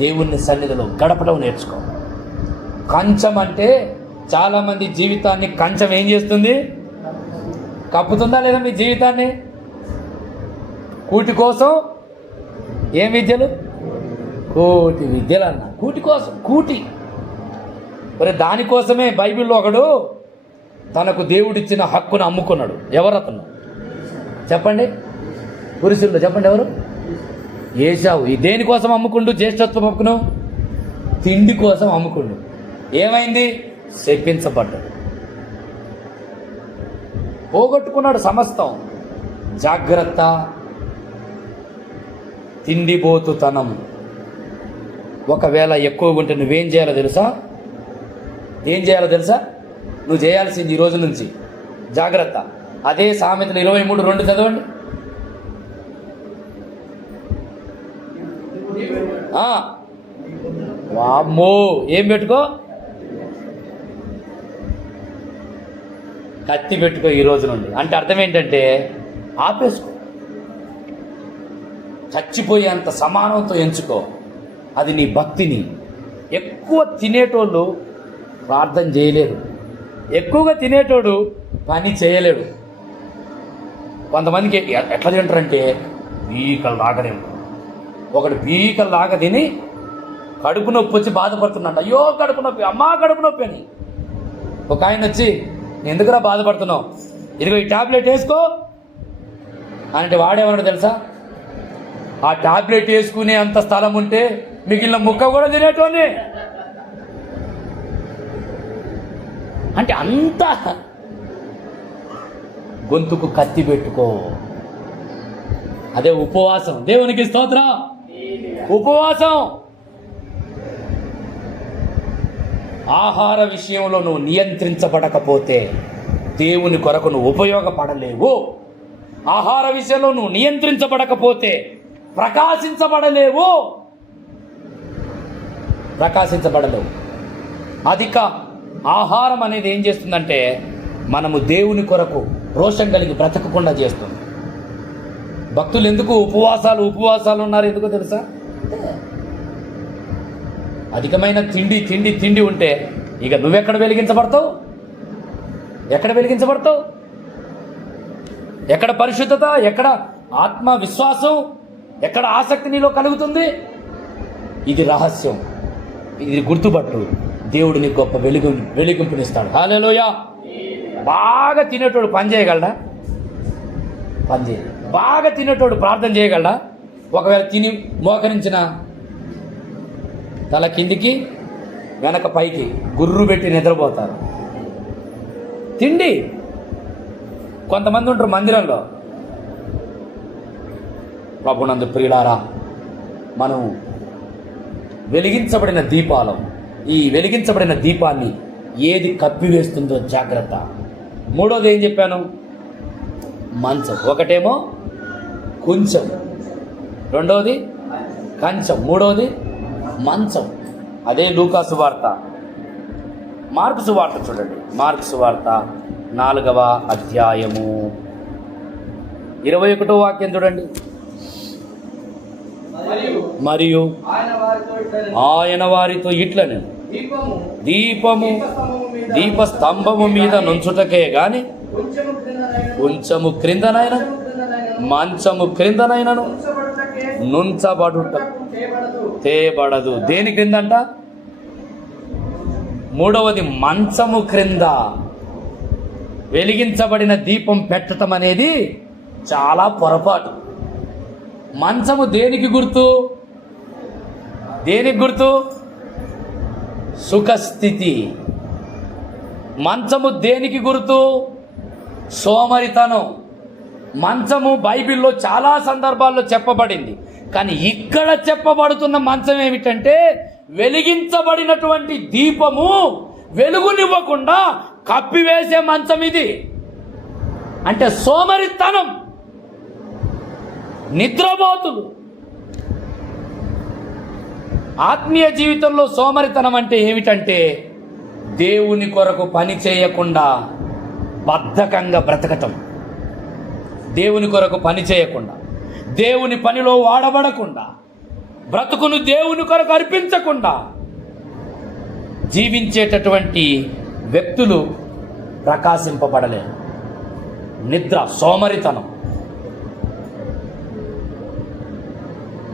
దేవుని సన్నిధిలో గడపడం నేర్చుకో. కంచం అంటే చాలామంది జీవితాన్ని కంచం ఏం చేస్తుంది? కప్పుతుందా లేదా మీ జీవితాన్ని? కూటి కోసం ఏం విద్యలు? కోటి విద్యలు అన్న. కూటి కోసం, కూటి. మరి దానికోసమే బైబిల్లో ఒకడు తనకు దేవుడిచ్చిన హక్కును అమ్ముకున్నాడు. ఎవరతను చెప్పండి? పురుషుల్లో చెప్పండి ఎవరు? ఏశావు. ఈ దేనికోసం అమ్ముకుండు? జ్యేష్ఠత్వ హక్కును తిండి కోసం అమ్ముకుండు. ఏమైంది? శపించబడ్డాడు, పోగొట్టుకున్నాడు సమస్తం. జాగ్రత్త. తిండిపోతుతనం ఒకవేళ ఎక్కువగా ఉంటే నువ్వేం చేయాలో తెలుసా? ఏం చేయాలో తెలుసా? నువ్వు చేయాల్సింది ఈ రోజు నుంచి జాగ్రత్త. అదే సామెతలు 23:2 చదవండి. వామ్మో, ఏం పెట్టుకో? కత్తి పెట్టుకో ఈ రోజు నుండి. అంటే అర్థం ఏంటంటే ఆపేసుకో, చచ్చిపోయేంత సమానంతో ఎంచుకో. అది నీ భక్తిని. ఎక్కువ తినేటోళ్ళు ప్రార్థన చేయలేరు, ఎక్కువగా తినేటోడు పని చేయలేడు. కొంతమందికి ఎట్లా తింటారంటే పీకలు దాకలేము. ఒకడు పీకలు దాకా తిని కడుపు నొప్పి వచ్చి బాధపడుతున్నాడు. అయ్యో కడుపు నొప్పి, అమ్మా కడుపు నొప్పి అని. ఒక ఆయన వచ్చి, ఎందుకురా బాధపడుతున్నావు, ఇదిగో ఈ టాబ్లెట్ వేసుకో అంటే వాడేమన్నాడు తెలుసా? ఆ టాబ్లెట్ వేసుకునే అంత స్థలం ఉంటే మిగిలిన ముక్క కూడా తినేటోని. అంటే అంత గొంతుకు కత్తి పెట్టుకో. అదే ఉపవాసం. దేవునికి స్తోత్రం. ఉపవాసం. ఆహార విషయంలో నువ్వు నియంత్రించబడకపోతే దేవుని కొరకు నువ్వు ఉపయోగపడలేవు. ఆహార విషయంలో నువ్వు నియంత్రించబడకపోతే ప్రకాశించబడలేవు. అధిక ఆహారం అనేది ఏం చేస్తుందంటే మనము దేవుని కొరకు రోషం కలిగి బ్రతకకుండా చేస్తుంది. భక్తులు ఎందుకు ఉపవాసాలు ఉన్నారు? ఎందుకో తెలుసా? అధికమైన తిండి ఉంటే ఇక నువ్వెక్కడ వెలిగించబడతావు? ఎక్కడ పరిశుద్ధత, ఎక్కడ ఆత్మవిశ్వాసం, ఎక్కడ ఆసక్తి నీలో కలుగుతుంది? ఇది రహస్యం. ఇది గుర్తుపట్టు. దేవుడు నీకు గొప్ప వెలిగింపునిస్తాడు. హల్లెలూయా. బాగా తినేటోడు పని చేయగలడా? బాగా తినేటోడు ప్రార్థన చేయగలడా? ఒకవేళ తిని మోకరించిన తల కిందికి వెనక పైకి గుర్రు పెట్టి నిద్రపోతారు. తిండి. కొంతమంది ఉంటారు మందిరంలో. ప్రభునందు ప్రియులారా, మనం వెలిగించబడిన దీపాలం, ఈ వెలిగించబడిన దీపాన్ని ఏది కప్పివేస్తుందో జాగ్రత్త. మూడోది ఏం చెప్పాను? మంచం. ఒకటేమో కొంచెం, రెండోది కంచం, మూడోది మంచం. అదే లూకా సువార్త, మార్కు సువార్త చూడండి. మార్కు సువార్త 4వ అధ్యాయము 21వ వాక్యం చూడండి. మరియు ఆయన వారితో ఇట్లనే, దీపము దీపస్తంభము మీద నుంచుటకే గాని కొంచెము క్రిందనైనా మంచము క్రిందనైనను నుంచబడుట తేబడదు. దేని క్రిందంట? మూడవది మంచము క్రింద వెలిగించబడిన దీపం పెట్టడం అనేది చాలా పొరపాటు. మంచము దేనికి గుర్తు? సుఖస్థితి. మంచము దేనికి గుర్తు? సోమరితనం. మంచము బైబిల్లో చాలా సందర్భాల్లో చెప్పబడింది. కానీ ఇక్కడ చెప్పబడుతున్న మంచం ఏమిటంటే వెలిగించబడినటువంటి దీపము వెలుగునివ్వకుండా కప్పివేసే మంచం ఇది. అంటే సోమరితనం, నిద్రపోతులు. ఆత్మీయ జీవితంలో సోమరితనం అంటే ఏమిటంటే దేవుని కొరకు పని చేయకుండా బద్ధకంగా బ్రతకటం. దేవుని కొరకు పని చేయకుండా, దేవుని పనిలో వాడబడకుండా, బ్రతుకును దేవుని కొరకు అర్పించకుండా జీవించేటటువంటి వ్యక్తులు ప్రకాశింపబడలేరు. నిద్ర, సోమరితనం.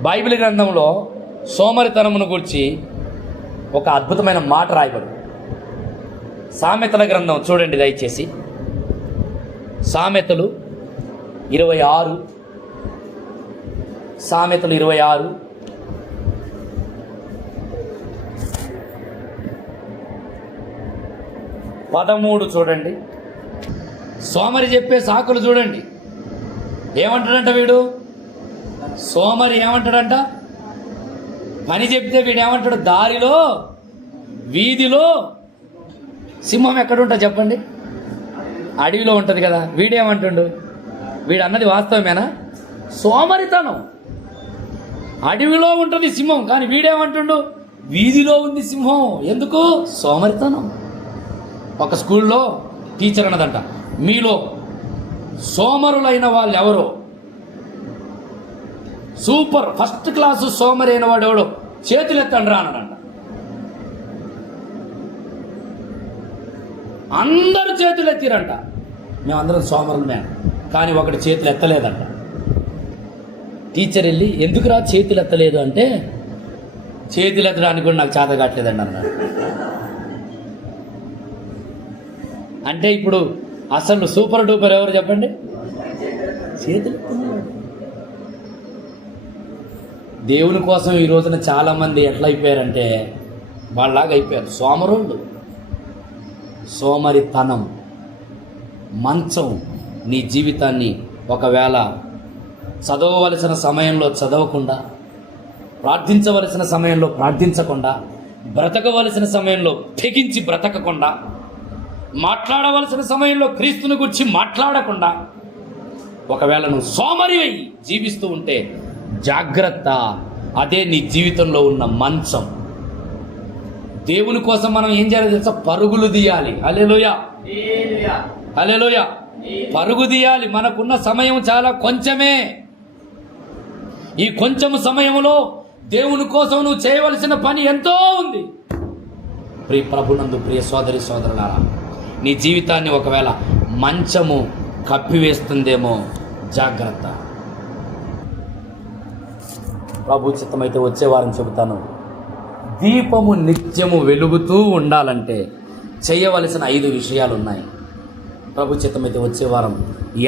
బైబిల్ గ్రంథంలో సోమరితనమును గురించి ఒక అద్భుతమైన మాట రాయబడు. సామెతల గ్రంథం చూడండి దయచేసి. సామెతలు 26, సామెతలు 26 13 చూడండి. సోమరి చెప్పే సాకులు చూడండి. ఏమంటాడంట వీడు? సోమరి ఏమంటాడంట? పని చెప్తే వీడు ఏమంటాడు? దారిలో, వీధిలో సింహం ఎక్కడుంటా చెప్పండి? అడవిలో ఉంటుంది కదా. వీడేమంటుండు? వీడు అన్నది వాస్తవమేనా? సోమరితనం. అడవిలో ఉంటుంది సింహం, కానీ వీడేమంటుండు? వీధిలో ఉంది సింహం. ఎందుకు? సోమరితనం. ఒక స్కూల్లో టీచర్ అన్నదంట, మీలో సోమరులైన వాళ్ళు ఎవరో, సూపర్ ఫస్ట్ క్లాసు సోమరి అయిన వాడు ఎవడో చేతులు ఎత్తండి రా అన్నాడంట. అందరూ చేతులు ఎత్తిరంట. మేమందరం సోమరులమే. కానీ ఒకటి చేతులు ఎత్తలేదంట. టీచర్ వెళ్ళి ఎందుకురా చేతులు ఎత్తలేదు అంటే, చేతులు ఎత్తడానికి కూడా నాకు చేత కావట్లేదండి అన్నాడు. అంటే ఇప్పుడు అసలు సూపర్ డూపర్ ఎవరు చెప్పండి? చేతులు. దేవుని కోసం ఈ రోజున చాలామంది ఎట్లా అయిపోయారంటే వాళ్ళలాగా అయిపోయారు. సోమరుళ్ళు, సోమరితనం, మంచం, నీ జీవితాన్ని ఒకవేళ చదవవలసిన సమయంలో చదవకుండా, ప్రార్థించవలసిన సమయంలో ప్రార్థించకుండా, బ్రతకవలసిన సమయంలో తెగించి బ్రతకకుండా, మాట్లాడవలసిన సమయంలో క్రీస్తుని గురించి మాట్లాడకుండా, ఒకవేళ నువ్వు సోమరివై జీవిస్తూ ఉంటే జాగ్రత్త, అదే నీ జీవితంలో ఉన్న మంచం. దేవుని కోసం మనం ఏం చేయాలి తెలుసా? పరుగులు తీయాలి. హల్లెలూయా, హల్లెలూయా. పరుగు తీయాలి. మనకున్న సమయం చాలా కొంచెమే. ఈ కొంచెం సమయంలో దేవుని కోసం నువ్వు చేయవలసిన పని ఎంతో ఉంది. ప్రియ ప్రభునందు ప్రియ సోదరి సోదరులారా, నీ జీవితాన్ని ఒకవేళ మంచము కప్పివేస్తుందేమో, జాగ్రత్త. ప్రభు చిత్తమైతే వచ్చే వారం చెబుతాను. దీపము నిత్యము వెలుగుతూ ఉండాలంటే చేయవలసిన 5 విషయాలు ఉన్నాయి. ప్రభు చిత్తమైతే వచ్చే వారం ఈ